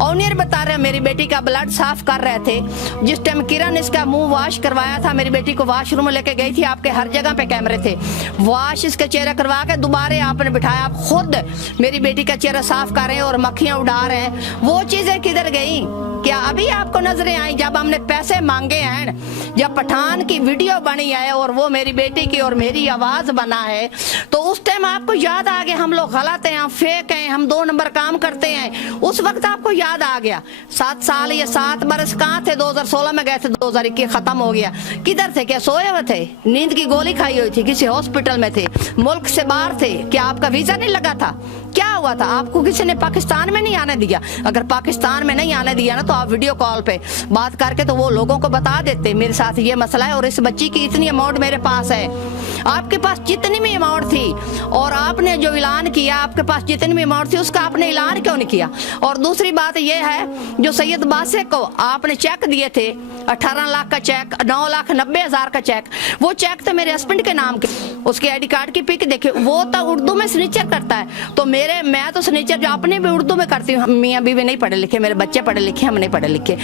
ऑनियर बता रहे हैं, मेरी बेटी का ब्लड साफ कर रहे थे। जिस टाइम किरण इसका मुंह वॉश करवाया था, मेरी बेटी को वॉशरूम लेके गई थी, आपके हर जगह पे कैमरे थे। वॉश इसका चेहरा करवा के दोबारा आपने बिठाया, आप खुद मेरी बेटी का चेहरा साफ कर रहे हैं और मक्खियां उड़ा रहे हैं। वो चीजें किधर गई? क्या अभी आपको नजरें आई जब हमने पैसे मांगे हैं, जब पठान की वीडियो बनी है और वो मेरी बेटी की और मेरी आवाज बना है, तो उस टाइम आपको याद आ गया हम लोग गलत हैं, हम फेक हैं, हम 2 नंबर काम करते हैं। उस वक्त आपको याद आ गया। 7 साल या 7 बरस कहाँ थे? 2016 में गए थे, 2021 खत्म हो गया। किधर थे? क्या सोए हुए थे? नींद की गोली खाई हुई थी? किसी हॉस्पिटल में थे? मुल्क से बाहर थे? क्या आपका वीजा नहीं लगा था? क्या हुआ था? आपको किसी ने पाकिस्तान में नहीं आने दिया? अगर पाकिस्तान में नहीं आने दिया ना तो आप वीडियो कॉल पे बात करके तो वो लोगों को बता देते मेरे साथ ये मसला है और इस बच्ची की इतनी अमाउंट मेरे पास है। आपके पास जितनी भी अमाउंट थी और आपने जो ऐलान किया, आपके पास जितनी भी अमाउंट थी उसका आपने ऐलान क्यों नहीं किया? और दूसरी बात ये है, जो सैयद बासे को आपने चेक दिए थे 18 लाख का चेक, 9,90,000 का चेक, वो चेक तो मेरे हस्बैंड के नाम के, उसके आईडी कार्ड की पिक देखे, वो तो उर्दू में सिग्नेचर करता है। तो मैं तो सिग्नेचर जो अपने भी उर्दू में करती हूँ, मियाँ बीवी नहीं पढ़े लिखे, मेरे बच्चे पढ़े लिखे, हम नहीं पढ़े लिखे।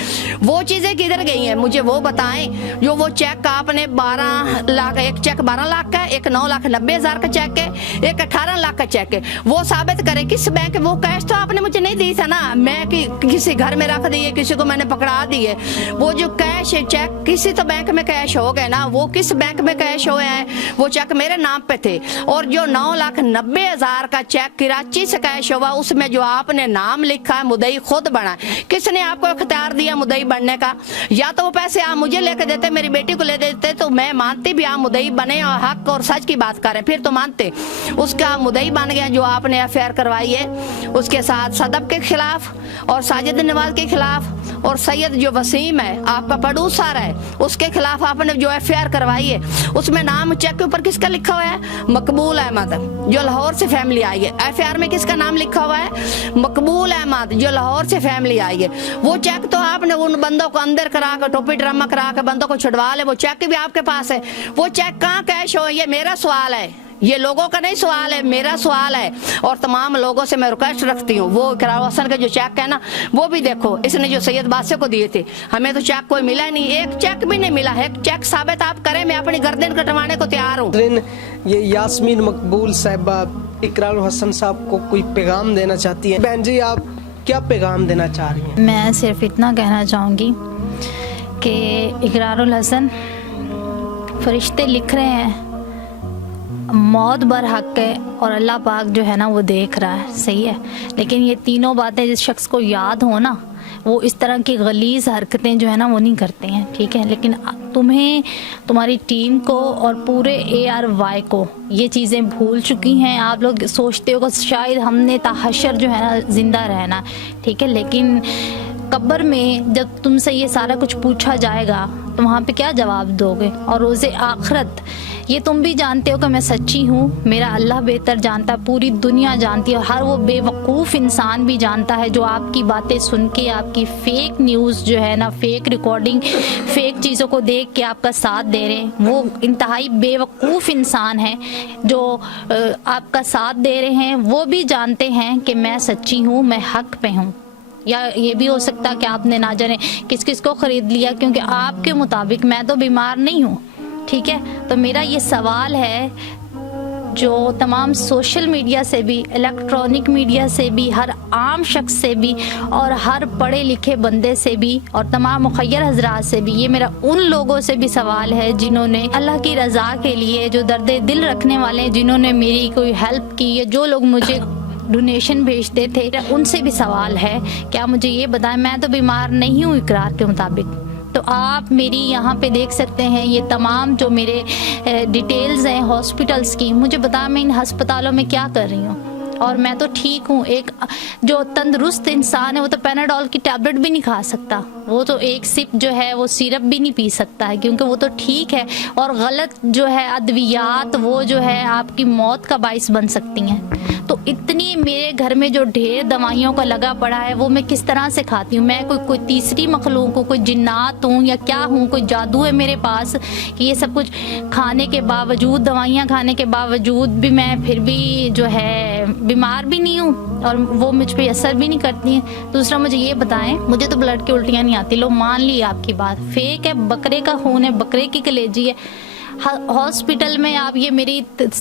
वो चीजें किधर गई हैं? मुझे वो बताएं। जो वो चेक आपने 12 लाख, एक चेक 12 लाख का, एक 9,90,000 का चेक है, एक 18 लाख का चेक है, वो साबित करे किस बैंक? वो कैश तो आपने मुझे नहीं दी था ना, मैं किसी घर में रख दिए, किसी को मैंने पकड़ा दिए। वो जो कैश है, चेक किसी तो बैंक में कैश हो गए ना, वो किस बैंक में कैश हुए हैं? वो चेक मेरे नाम पे थे। और जो 9,90,000 का चेक कराची से कैश हुआ, उसमें जो आपने नाम लिखा है, मुदई खुद बना। किसने आपको इख्तियार दिया मुदई बनने का? या तो वो पैसे आप मुझे लेके देते, मेरी बेटी को ले देते, तो मैं मानती भी आप मुदई बने और हक और सच की बात करें, फिर तो मानते। उसका मुदई बन गया जो आपने एफआईआर करवाई है उसके साथ सदब के खिलाफ और साजिद नवाज के खिलाफ, और सैयद जो वसीम है आपका पड़ोसर है उसके खिलाफ आपने जो एफआईआर करवाई है, उसमें नाम चेक के ऊपर किसका लिखा हुआ है? मकबूल अहमद, जो लाहौर से फैमिली आई है। एफआईआर में किसका नाम लिखा हुआ है? मकबूल अहमद, जो लाहौर से फैमिली आई है। वो चेक तो आपने उन बंदों को अंदर करा कर, टोपी ड्रामा करा कर बंदों को छुड़वा ले, वो चेक भी आपके पास है। वो चेक कहाँ कैश हो? ये मेरा सवाल है, ये लोगों का नहीं सवाल है, मेरा सवाल है। और तमाम लोगों से मैं रिक्वेस्ट रखती हूँ, वो इकरार हसन के जो चेक है ना वो भी देखो। इसने जो सैयद बादशाह को दिए थे, हमें तो चेक कोई मिला नहीं, एक चेक भी नहीं मिला है। चेक साबित आप करें, मैं अपनी गर्दन कटवाने को तैयार हूँ। ये यास्मीन मकबूल साहिबा इकरार हसन साहब को कोई पैगाम देना चाहती है। बहन जी, आप क्या पैगाम देना चाह रही हैं? मैं सिर्फ इतना कहना चाहूँगी कि इकरारुल हसन फरिश्ते लिख रहे हैं, मौत बर हक है और अल्लाह पाक जो है ना वो देख रहा है, सही है। लेकिन ये तीनों बातें जिस शख्स को याद हो ना, वो इस तरह की गलीज़ हरकतें जो है ना वो नहीं करते हैं, ठीक है। लेकिन तुम्हें, तुम्हारी टीम को और पूरे ARY को ये चीज़ें भूल चुकी हैं। आप लोग सोचते हो कि शायद हमने ताहशर जो है ना ज़िंदा रहना, ठीक है। लेकिन कब्र में जब तुमसे ये सारा कुछ पूछा जाएगा तो वहाँ पे क्या जवाब दोगे? और रोज़े आखिरत ये तुम भी जानते हो कि मैं सच्ची हूँ, मेरा अल्लाह बेहतर जानता है, पूरी दुनिया जानती है, और हर वो बेवकूफ़ इंसान भी जानता है जो आपकी बातें सुन के, आपकी फ़ेक न्यूज़ जो है ना, फ़ेक रिकॉर्डिंग, फ़ेक चीज़ों को देख के आपका साथ दे रहे हैं। वो इंतहाई बेवकूफ़ इंसान है जो आपका साथ दे रहे हैं। वो भी जानते हैं कि मैं सच्ची हूँ, मैं हक पे हूँ। या ये भी हो सकता है कि आपने ना जाने किस किस को ख़रीद लिया, क्योंकि आपके मुताबिक मैं तो बीमार नहीं हूँ, ठीक है। तो मेरा ये सवाल है, जो तमाम सोशल मीडिया से भी, इलेक्ट्रॉनिक मीडिया से भी, हर आम शख्स से भी और हर पढ़े लिखे बंदे से भी और तमाम मुखय्यर हजरात से भी, ये मेरा उन लोगों से भी सवाल है जिन्होंने अल्लाह की रज़ा के लिए, जो दर्द दिल रखने वाले हैं, जिन्होंने मेरी कोई हेल्प की, या जो लोग मुझे डोनेशन भेजते थे, उनसे भी सवाल है कि आप मुझे ये बताएं, मैं तो बीमार नहीं हूँ इकरार के मुताबिक। तो आप मेरी यहाँ पे देख सकते हैं ये तमाम जो मेरे डिटेल्स हैं हॉस्पिटल्स की, मुझे बताएं मैं इन अस्पतालों में क्या कर रही हूँ। और मैं तो ठीक हूँ। एक जो तंदुरुस्त इंसान है वो तो पैनाडोल की टैबलेट भी नहीं खा सकता, वो तो एक सिप जो है वो सिरप भी नहीं पी सकता है, क्योंकि वो तो ठीक है। और गलत जो है अद्वियात वो जो है आपकी मौत का बाइस बन सकती हैं। तो इतनी मेरे घर में जो ढेर दवाइयों का लगा पड़ा है वो मैं किस तरह से खाती हूँ। मैं कोई तीसरी मखलूक हूँ, कोई जिन्नात हूँ या क्या हूँ, कोई जादू है मेरे पास कि ये सब कुछ खाने के बावजूद, दवाइयाँ खाने के बावजूद भी मैं फिर भी जो है बीमार भी नहीं हूँ और वो मुझ पर असर भी नहीं करती हैं। दूसरा मुझे ये बताएं, मुझे तो ब्लड की उल्टियाँ नहीं आती, लो मान ली आपकी बात, फेक है, बकरे का खून है, बकरे की कलेजी है। हॉस्पिटल में आप ये मेरी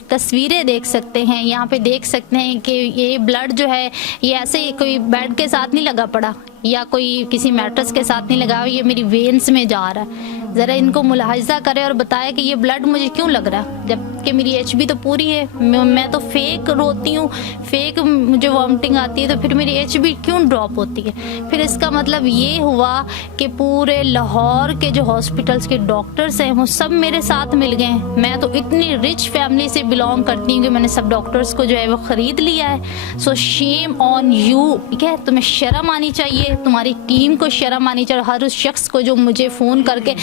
तस्वीरें देख सकते हैं, यहाँ पे देख सकते हैं कि ये ब्लड जो है ये ऐसे कोई बेड के साथ नहीं लगा पड़ा या कोई किसी मैट्रेस के साथ नहीं लगा, ये मेरी वेन्स में जा रहा है। ज़रा इनको मुलाहिजा करें और बताएं कि ये ब्लड मुझे क्यों लग रहा है, जबकि मेरी एचबी तो पूरी है। मैं तो फेक रोती हूँ, फेक मुझे वॉमिटिंग आती है, तो फिर मेरी एचबी क्यों ड्रॉप होती है। फिर इसका मतलब ये हुआ कि पूरे लाहौर के जो हॉस्पिटल्स के डॉक्टर्स हैं वो सब मेरे साथ मिल गए। मैं तो इतनी रिच फैमिली से बिलोंग करती हूँ कि मैंने सब डॉक्टर्स को जो है वो ख़रीद लिया है। सो शेम ऑन यू, ठीक है, तुम्हें शर्म आनी चाहिए, तुम्हारी टीम को शर्म आनी चाहिए, हर उस शख्स को जो मुझे फ़ोन करके,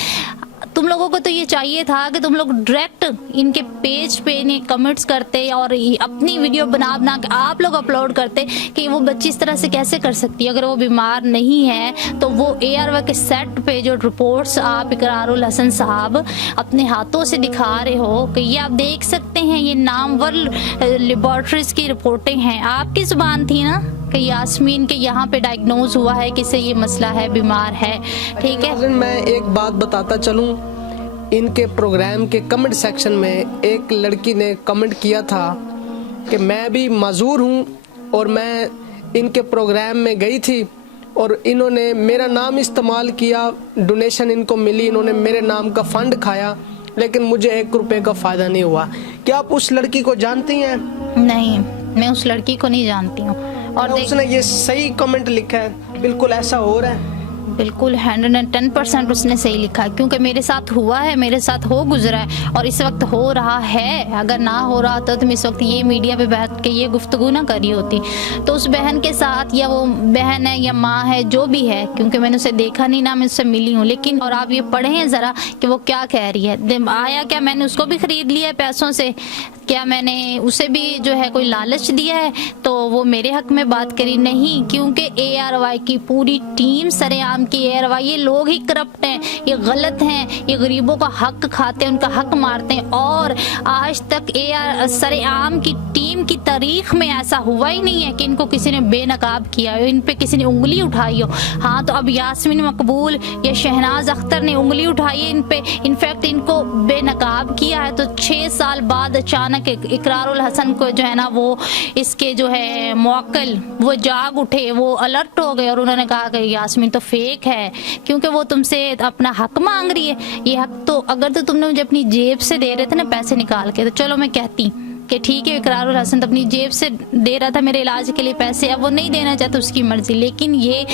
तुम लोगों को तो ये चाहिए था कि तुम लोग डायरेक्ट इनके पेज पे इन्हें कमेंट्स करते और अपनी वीडियो बना के आप लोग अपलोड करते कि वो बच्ची इस तरह से कैसे कर सकती है। अगर वो बीमार नहीं है तो वो ARY के सेट पे जो रिपोर्ट्स आप इकरारुल हसन साहब अपने हाथों से दिखा रहे हो कि ये आप देख सकते हैं, ये नामवर लेबॉर्ट्रीज की रिपोर्टें हैं, आपकी जुबान थी ना कि यास्मीन के यहाँ पे डायग्नोज हुआ है, किसे ये मसला है, बीमार है, ठीक है। मैं एक बात बताता चलूँ, इनके प्रोग्राम के कमेंट सेक्शन में एक लड़की ने कमेंट किया था कि मैं भी माजूर हूँ और मैं इनके प्रोग्राम में गई थी और इन्होंने मेरा नाम इस्तेमाल किया, डोनेशन इनको मिली, इन्होंने मेरे नाम का फंड खाया, लेकिन मुझे 1 रुपए का फ़ायदा नहीं हुआ। क्या आप उस लड़की को जानती हैं? नहीं, मैं उस लड़की को नहीं जानती हूँ। और उसने ये सही कमेंट लिखा है, बिल्कुल ऐसा हो रहा है, बिल्कुल 110% उसने सही लिखा है, क्योंकि मेरे साथ हुआ है, मेरे साथ हो गुजरा है और इस वक्त हो रहा है। अगर ना हो रहा तो तुम इस वक्त ये मीडिया पे बैठ के ये गुफ्तगू ना करी होती। तो उस बहन के साथ, या वो बहन है या माँ है, जो भी है, क्योंकि मैंने उसे देखा नहीं ना मैं उससे मिली हूँ, लेकिन और आप ये पढ़ें ज़रा कि वो क्या कह रही है। आया क्या मैंने उसको भी ख़रीद लिया है पैसों से, क्या मैंने उसे भी जो है कोई लालच दिया है तो वो मेरे हक में बात करी? नहीं, क्योंकि ARY की पूरी टीम सरेआम की ARY, ये लोग ही करप्ट हैं, ये गलत हैं, ये गरीबों का हक खाते हैं, उनका हक मारते हैं। और आज तक सरेआम की टीम की तारीख में ऐसा हुआ ही नहीं है कि इनको किसी ने बेनकाब किया हो, इन पे किसी ने उंगली उठाई हो। हाँ, तो अब यास्मीन मकबूल या शहनाज अख्तर ने उंगली उठाई है इन पे, इनफैक्ट इनको बेनकाब किया है। तो 6 साल बाद अचानक इकरारुल हसन को जो है ना वो इसके जो है मुवक्किल वो जाग उठे, वो अलर्ट हो गए और उन्होंने कहा कि यास्मीन तो फेक है, क्योंकि वो तुमसे अपना हक मांग रही है। ये हक तो अगर तो तुमने मुझे अपनी जेब से दे रहे थे ना पैसे निकाल के, तो चलो मैं कहती कि ठीक है, इकरारुल हसन तो अपनी जेब से दे रहा था मेरे इलाज के लिए पैसे, अब वो नहीं देना चाहता, उसकी मर्जी। लेकिन ये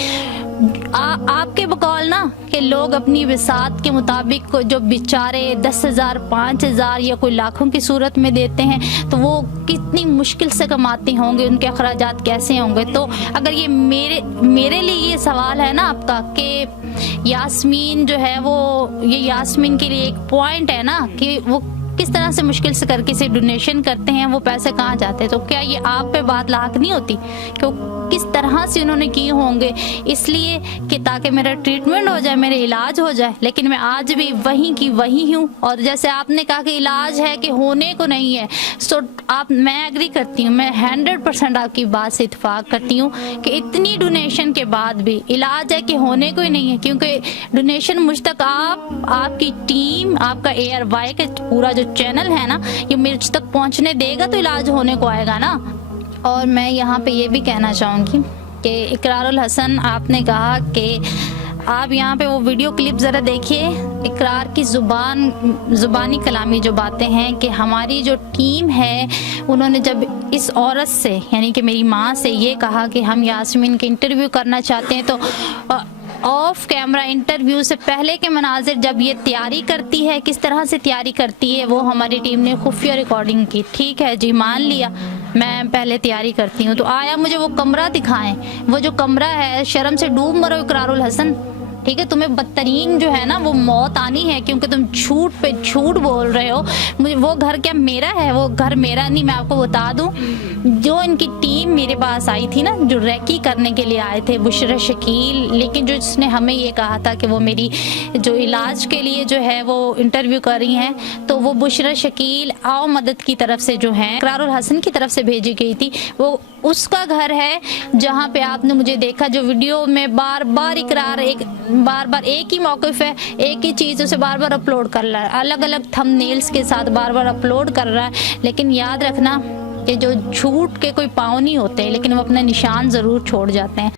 आपके बकौल ना कि लोग अपनी विसात के मुताबिक जो बेचारे 10,000 5,000 या कोई लाखों की सूरत में देते हैं, तो वो कितनी मुश्किल से कमाते होंगे, उनके अखराजात कैसे होंगे। तो अगर ये मेरे लिए ये सवाल है ना आपका कि यास्मीन जो है वो, ये यास्मीन के लिए एक पॉइंट है ना कि वो किस तरह से मुश्किल से करके इसे डोनेशन करते हैं, वो पैसे कहाँ जाते हैं, तो क्या ये आप पे बात लाक नहीं होती क्यों किस तरह से उन्होंने किए होंगे, इसलिए कि ताकि मेरा ट्रीटमेंट हो जाए, मेरे इलाज हो जाए। लेकिन मैं आज भी वहीं की वहीं हूँ। और जैसे आपने कहा कि इलाज है कि होने को नहीं है, सो मैं एग्री करती हूँ, मैं 100% आपकी बात से इत्तेफाक करती हूँ कि इतनी डोनेशन के बाद भी इलाज है कि होने को ही नहीं है, क्योंकि डोनेशन मुझ तक आपकी टीम, आपका ARY का पूरा जो चैनल है ना, ये मिर्च तक पहुंचने देगा तो इलाज होने को आएगा ना। और मैं यहाँ पे ये भी कहना चाहूँगी कि इकरारुल हसन, आपने कहा कि आप यहाँ पे वो वीडियो क्लिप ज़रा देखिए, इकरार की ज़ुबानी कलामी जो बातें हैं कि हमारी जो टीम है उन्होंने जब इस औरत से यानी कि मेरी माँ से ये कहा कि हम यास्मीन के इंटरव्यू करना चाहते हैं, तो ऑफ कैमरा इंटरव्यू से पहले के मनाजिर जब ये तैयारी करती है, किस तरह से तैयारी करती है, वो हमारी टीम ने खुफिया रिकॉर्डिंग की। ठीक है जी, मान लिया मैं पहले तैयारी करती हूँ, तो आया मुझे वो कमरा दिखाएं, वो जो कमरा है, शर्म से डूब मरो इकरारुल हसन। ठीक है, तुम्हें बदतरीन जो है ना वो मौत आनी है, क्योंकि तुम झूठ पे झूठ बोल रहे हो। मुझे वो घर क्या मेरा है? वो घर मेरा नहीं। मैं आपको बता दूं, जो इनकी टीम मेरे पास आई थी ना, जो रैकी करने के लिए आए थे, बुशरा शकील, लेकिन जो जिसने हमें ये कहा था कि वो मेरी जो इलाज के लिए जो है वो इंटरव्यू कर रही हैं, तो वो बुशरा शकील आओ मदद की तरफ से जो है इकरारुल हसन की तरफ से भेजी गई थी। वो उसका घर है जहाँ पे आपने मुझे देखा, जो वीडियो में बार बार इकरार बार एक ही मौक़िफ़ है, एक ही चीज़ उसे बार बार अपलोड कर रहा है, अलग अलग थंबनेल्स के साथ बार बार अपलोड कर रहा है। लेकिन याद रखना कि जो झूठ के कोई पाँव नहीं होते, लेकिन वो अपना निशान ज़रूर छोड़ जाते हैं।